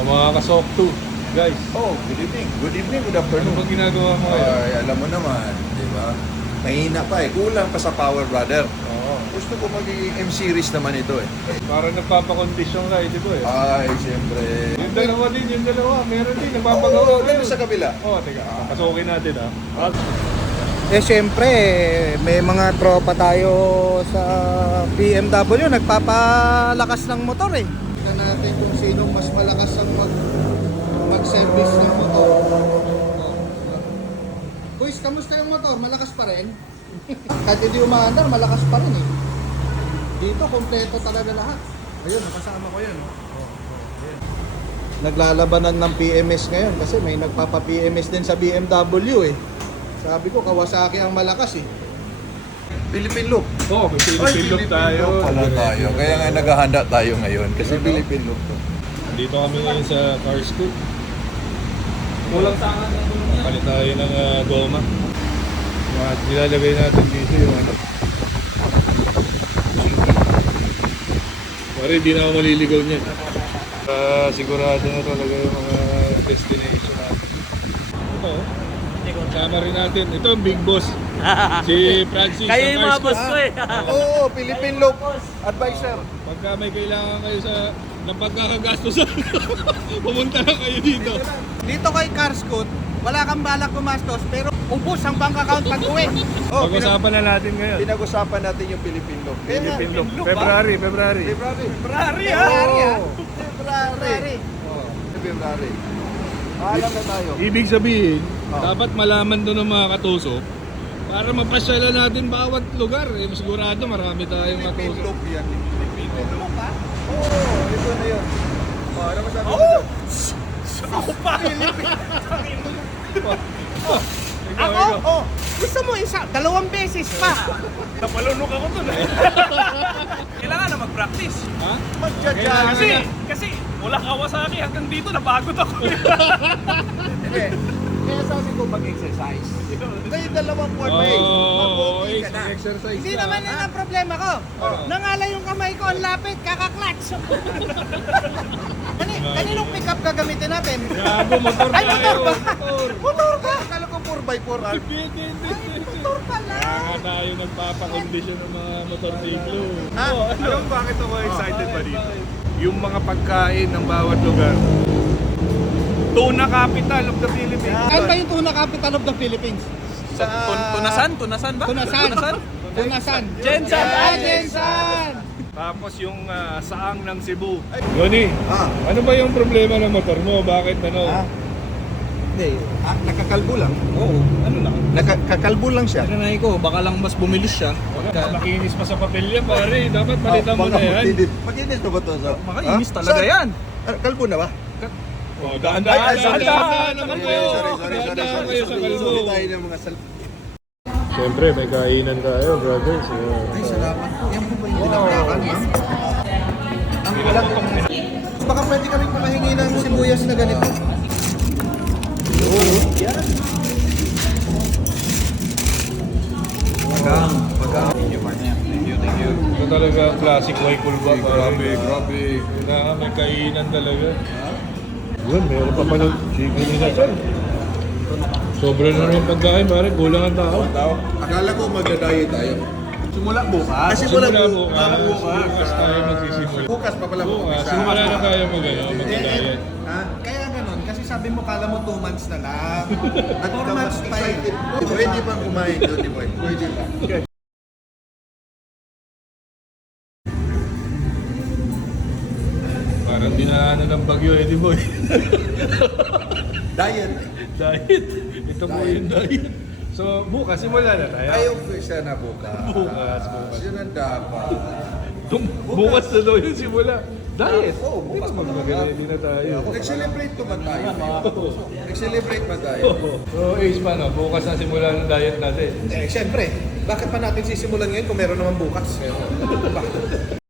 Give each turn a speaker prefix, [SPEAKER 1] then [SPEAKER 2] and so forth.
[SPEAKER 1] Mga kasok 2, guys.
[SPEAKER 2] Oh, good evening. Good evening, good
[SPEAKER 1] Ano
[SPEAKER 2] afternoon.
[SPEAKER 1] ba ginagawa mo ngayon?
[SPEAKER 2] Ay, alam mo naman, di ba? Mahina pa eh. Kulang pa sa power, brother.
[SPEAKER 1] Oo.
[SPEAKER 2] Gusto ko magiging M-series naman ito eh.
[SPEAKER 1] Parang nagpapakondisyon ka, di ba eh?
[SPEAKER 2] Ay, siyempre.
[SPEAKER 1] Yung dalawa din, yung dalawa. Meron din, nagpapagawa.
[SPEAKER 2] Oo, ganun sa kabila.
[SPEAKER 1] Teka. Pasukin natin ah.
[SPEAKER 3] Eh syempre, may mga tropa tayo sa BMW nagpapalakas ng motor eh. Tingnan natin kung sino mas malakas ang mag-service ng motor. Boys, kamusta yung motor? Malakas pa rin? Kahit hindi umaandar, malakas pa rin eh. Dito, kompleto talaga lahat. Ayun, nakasama ko yun. Naglalabanan ng PMS ngayon kasi may nagpapa-PMS din sa BMW eh. Sabi ko, Kawasaki ang malakas eh.
[SPEAKER 2] Philippine look.
[SPEAKER 1] Oo, may Philippine look tayo.
[SPEAKER 2] look pala tayo. Kaya nga naghahanda tayo ngayon kasi Philippine look to.
[SPEAKER 1] Dito kami ngayon sa car scoop. Kulang sa akin. Palit tayo ng goma. Nilalagay natin dito yung ano. Pare, hindi na ako maliligaw niyan. Sigurado na talaga yung mga destination natin. Ito, kasama rin natin. Ito ang big boss. Si Francis.
[SPEAKER 4] Kayo yung mga boss ko eh.
[SPEAKER 2] Oo, Philippine look. Advisor.
[SPEAKER 1] Pagka may kailangan kayo ng pagkakagastusan, pumunta lang kayo dito.
[SPEAKER 3] Dito kay Carscoot, wala kang balak gumastos pero ubos ang bank account pag uwi.
[SPEAKER 2] Oh,
[SPEAKER 1] Pag-usapan na natin ngayon.
[SPEAKER 2] pinag-usapan natin yung Philippine look. Kaya nga,
[SPEAKER 1] Philippine look. February.
[SPEAKER 2] February.
[SPEAKER 4] Ferrari
[SPEAKER 3] February ah.
[SPEAKER 2] Oo.
[SPEAKER 3] February.
[SPEAKER 2] Oh, February. Alam na tayo.
[SPEAKER 1] Ibig sabihin,
[SPEAKER 2] Oh.
[SPEAKER 1] dapat malaman doon ng mga katusok para mapasyalan natin bawat lugar. Eh, sigurado marami tayong
[SPEAKER 2] Philippine
[SPEAKER 1] katusok.
[SPEAKER 2] look yan. Philippine look ha? Oo, ito na yun. Oh, ano masabi mo dyan?
[SPEAKER 4] Ako pa!
[SPEAKER 3] Ako? Oh, gusto mo isa, 2 beses pa.
[SPEAKER 4] Napalunok ako dun eh. Kailangan na mag-practice.
[SPEAKER 1] Ha?
[SPEAKER 2] Magdadyan.
[SPEAKER 4] Kasi wala Kawasaki hanggang dito napagod ako.
[SPEAKER 2] Hindi. Kaya sabi ko mag-exercise. May 2 buwan pa eh. Mag-okay ka na.
[SPEAKER 1] exercise
[SPEAKER 3] Hindi
[SPEAKER 1] ka.
[SPEAKER 3] naman yan ang problema ko.
[SPEAKER 2] Oh.
[SPEAKER 3] Nangala yung kamay ko, ang lapit, kakaklats. Kaninong pick-up gagamitin natin?
[SPEAKER 1] Gago, motor
[SPEAKER 3] Ay,
[SPEAKER 1] tayo.
[SPEAKER 3] motor ba?
[SPEAKER 1] Motor.
[SPEAKER 3] Motor ka?
[SPEAKER 2] Akala ko 4x4 ah.
[SPEAKER 1] Hindi.
[SPEAKER 3] Motor pala.
[SPEAKER 1] Kaya tayo nagpapakondisyon ng mga motorsiklo.
[SPEAKER 2] Ha?
[SPEAKER 1] Alam bakit ako excited pa dito? Yung mga pagkain ng bawat lugar. Tuna capital of the Philippines.
[SPEAKER 3] Saan ba yung tuna capital of the Philippines?
[SPEAKER 2] Sa...
[SPEAKER 4] Tunasan ba?
[SPEAKER 3] Tunasan. Tunasan.
[SPEAKER 4] Jensan.
[SPEAKER 3] Ah, Jensan.
[SPEAKER 1] Tapos yung saang ng Cebu. Yoni,
[SPEAKER 2] Ah.
[SPEAKER 1] ano ba yung problema ng motor mo? Bakit ano?
[SPEAKER 2] Ah. Hindi. Nakakalbo lang.
[SPEAKER 4] Oo, ano lang.
[SPEAKER 2] Nakakalbo lang siya.
[SPEAKER 4] Nanay ko, baka lang mas bumilis siya.
[SPEAKER 1] Makinis pa sa papelya pare. Dapat palitan mo na yan.
[SPEAKER 2] Makinis na ba ito?
[SPEAKER 4] Makainis talaga yan.
[SPEAKER 2] Kalbo na ba?
[SPEAKER 1] Oh, dahan-dahan naman kayo.
[SPEAKER 2] Sorry.
[SPEAKER 1] Dahan-dahan kayo sa kalbo.
[SPEAKER 2] Sorry tayo ng mga
[SPEAKER 1] Siyempre, may kainan tayo, brothers.
[SPEAKER 2] Ay, salamat. Yan po ba yung tinapyakan, ma'am? Ang ilang
[SPEAKER 3] Baka pwede kaming makahingi ng sibuyas na ganito.
[SPEAKER 2] Pagang.
[SPEAKER 4] Thank you.
[SPEAKER 1] Ito talaga classic Waikulba.
[SPEAKER 2] Grabe.
[SPEAKER 1] Kailangan may kainan talaga. Yun, meron pa pala chicken nila dyan. Sobra na rin yung pagkain, pare. Kulang ang tao.
[SPEAKER 2] Akala ko magda-diet tayo.
[SPEAKER 4] Simula bukas.
[SPEAKER 2] Simula
[SPEAKER 1] bukas.
[SPEAKER 2] bukas.
[SPEAKER 1] Bukas tayo magsisimula.
[SPEAKER 2] Bukas pa pala
[SPEAKER 1] Bukas. Simula na tayo mag-diet.
[SPEAKER 2] Ha?
[SPEAKER 3] Kaya ganon, kasi sabi mo kala mo 2 months na lang. 4 months pa eh.
[SPEAKER 2] Pwede pa kumain doon, di ba? Pwede pa.
[SPEAKER 1] Parang dinaanan ng bagyo eh, di boy?
[SPEAKER 2] Diet.
[SPEAKER 1] Diet. Ito po yung diet. So, bukas, simula na tayo.
[SPEAKER 2] Ayaw ko siya na bukas.
[SPEAKER 1] Bukas.
[SPEAKER 2] Yun ang dapat.
[SPEAKER 1] Bukas na daw yung simula. Diet.
[SPEAKER 2] Oo, bukas
[SPEAKER 1] Di ba mag-ready na tayo?
[SPEAKER 2] Nag-celebrate ko ba tayo? Nag-celebrate ba tayo?
[SPEAKER 1] So, Ace, paano? Bukas na simula ng diet natin.
[SPEAKER 3] Eh, syempre, bakit pa natin sisimulan ngayon kung meron naman bukas?